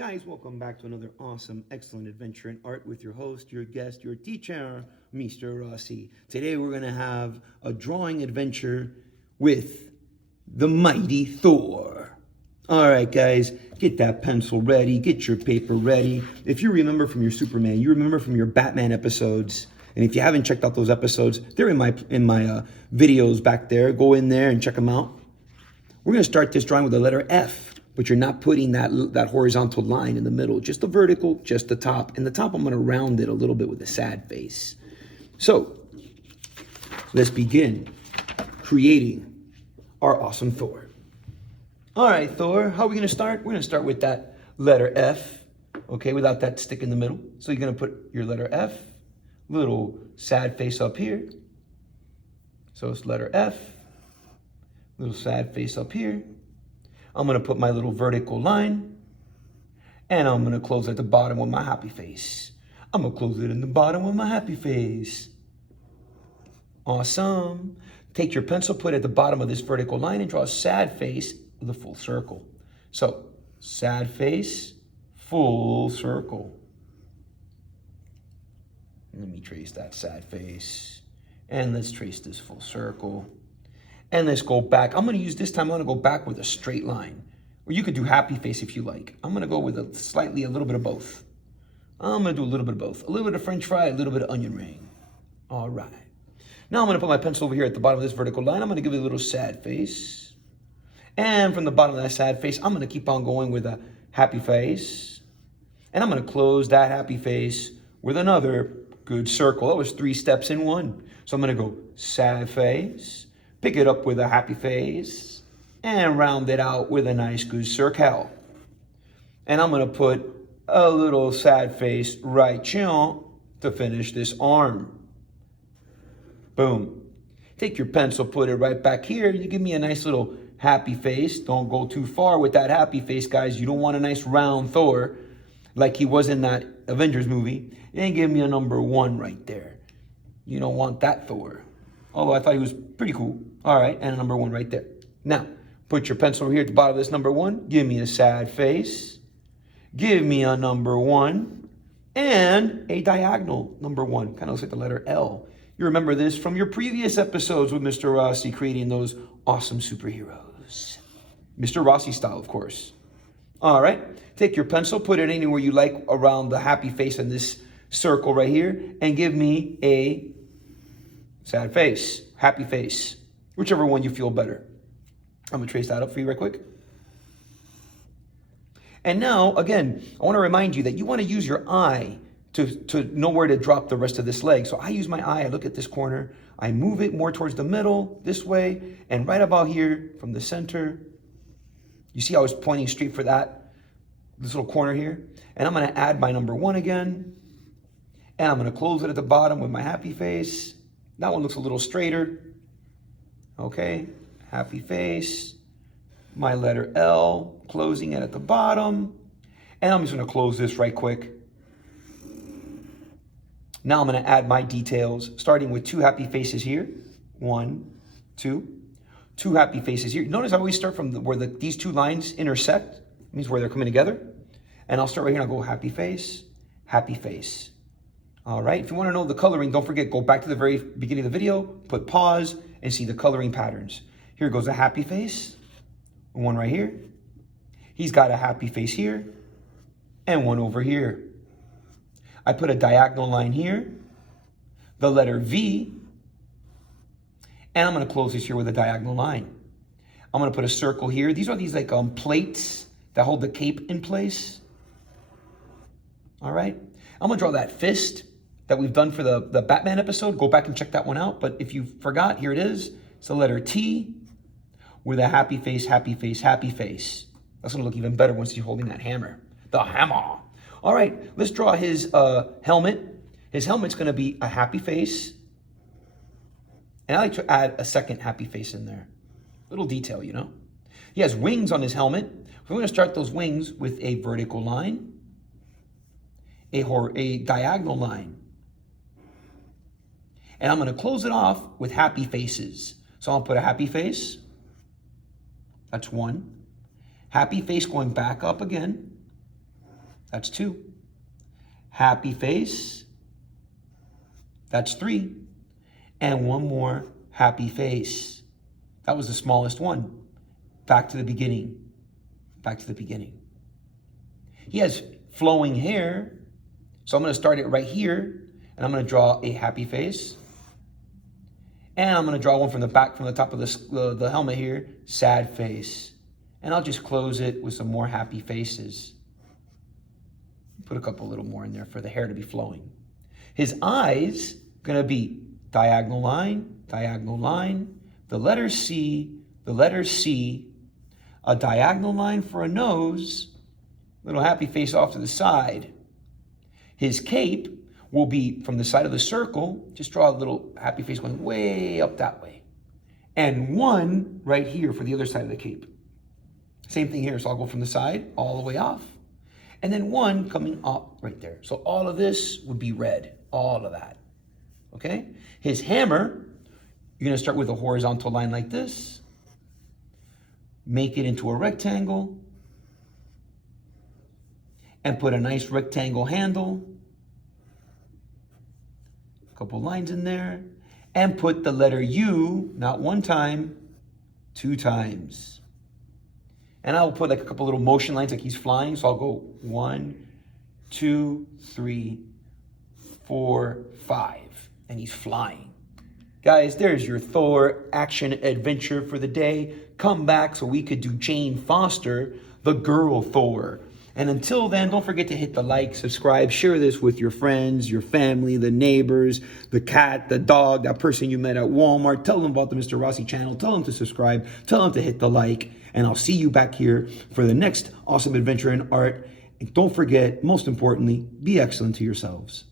Guys, welcome back to another awesome, excellent adventure in art with your host, your guest, your teacher, Mr. Rossi. Today we're going to have a drawing adventure with the mighty Thor. All right, guys, get that pencil ready, get your paper ready. If you remember from your Superman, you remember from your Batman episodes, and if you haven't checked out those episodes, they're in my videos back there. Go in there and check them out. We're going to start this drawing with the letter F. But you're not putting that horizontal line in the middle, just the vertical, just the top. And the top, I'm going to round it a little bit with a sad face. So, let's begin creating our awesome Thor. All right, Thor, how are we going to start? We're going to start with that letter F, okay, without that stick in the middle. So you're going to put your letter F, little sad face up here. So it's letter F, little sad face up here. I'm going to put my little vertical line, and I'm going to close at the bottom with my happy face. I'm going to close it in the bottom with my happy face. Awesome. Take your pencil, put it at the bottom of this vertical line, and draw a sad face with a full circle. So, sad face, full circle. Let me trace that sad face. And let's trace this full circle. And let's go back. I'm going to use this time, I'm going to go back with a straight line. Or you could do happy face if you like. I'm going to go with a little bit of both. I'm going to do a little bit of both. A little bit of French fry, a little bit of onion ring. All right. Now I'm going to put my pencil over here at the bottom of this vertical line. I'm going to give it a little sad face. And from the bottom of that sad face, I'm going to keep on going with a happy face. And I'm going to close that happy face with another good circle. That was 3 steps in one. So I'm going to go sad face. Pick it up with a happy face and round it out with a nice good circle. And I'm going to put a little sad face right here to finish this arm. Boom. Take your pencil, put it right back here. You give me a nice little happy face. Don't go too far with that happy face, guys. You don't want a nice round Thor like he was in that Avengers movie. And give me a number 1 right there. You don't want that Thor. Although I thought he was pretty cool. All right, and a number 1 right there. Now, put your pencil over here at the bottom of this number 1. Give me a sad face. Give me a number 1. And a diagonal number 1. Kind of looks like the letter L. You remember this from your previous episodes with Mr. Rossi creating those awesome superheroes. Mr. Rossi style, of course. All right, take your pencil, put it anywhere you like around the happy face in this circle right here, and give me a sad face, happy face, whichever one you feel better. I'm going to trace that up for you right quick. And now, again, I want to remind you that you want to use your eye to know where to drop the rest of this leg. So I use my eye, I look at this corner, I move it more towards the middle, this way, and right about here from the center. You see I was pointing straight for this little corner here? And I'm going to add my number 1 again. And I'm going to close it at the bottom with my happy face. That one looks a little straighter. Okay, happy face. My letter L, closing it at the bottom. And I'm just going to close this right quick. Now I'm going to add my details, starting with 2 happy faces here. 1, 2. 2 happy faces here. Notice I always start from where these 2 lines intersect. It means where they're coming together. And I'll start right here and I'll go happy face, happy face. All right, if you want to know the coloring, don't forget, go back to the very beginning of the video, put pause, and see the coloring patterns. Here goes a happy face, 1 right here. He's got a happy face here, and 1 over here. I put a diagonal line here, the letter V, and I'm going to close this here with a diagonal line. I'm going to put a circle here. These are like plates that hold the cape in place. All right, I'm going to draw that fist that we've done for the Batman episode. Go back and check that one out. But if you forgot, here it is. It's the letter T with a happy face, happy face, happy face. That's going to look even better once he's holding that hammer. The hammer. All right, let's draw his helmet. His helmet's going to be a happy face. And I like to add a second happy face in there. Little detail, you know. He has wings on his helmet. We're going to start those wings with a vertical line, a diagonal line. And I'm going to close it off with happy faces. So I'll put a happy face. That's 1. Happy face going back up again. That's 2. Happy face. That's 3. And one more happy face. That was the smallest one. Back to the beginning. Back to the beginning. He has flowing hair. So I'm going to start it right here. And I'm going to draw a happy face. And I'm going to draw one from the back, from the top of the helmet here. Sad face. And I'll just close it with some more happy faces. Put a couple little more in there for the hair to be flowing. His eyes going to be diagonal line, the letter C, a diagonal line for a nose, little happy face off to the side. His cape will be from the side of the circle, just draw a little happy face going way up that way. And 1 right here for the other side of the cape. Same thing here, so I'll go from the side all the way off. And then 1 coming up right there. So all of this would be red, all of that. Okay? His hammer, you're going to start with a horizontal line like this. Make it into a rectangle. And put a nice rectangle handle. A couple lines in there. And put the letter U, not 1 time, 2 times. And I'll put like a couple little motion lines like he's flying. So I'll go 1, 2, 3, 4, 5. And he's flying. Guys, there's your Thor action adventure for the day. Come back so we could do Jane Foster, the girl Thor. And until then, don't forget to hit the like, subscribe, share this with your friends, your family, the neighbors, the cat, the dog, that person you met at Walmart. Tell them about the Mr. Rossi channel. Tell them to subscribe. Tell them to hit the like. And I'll see you back here for the next awesome adventure in art. And don't forget, most importantly, be excellent to yourselves.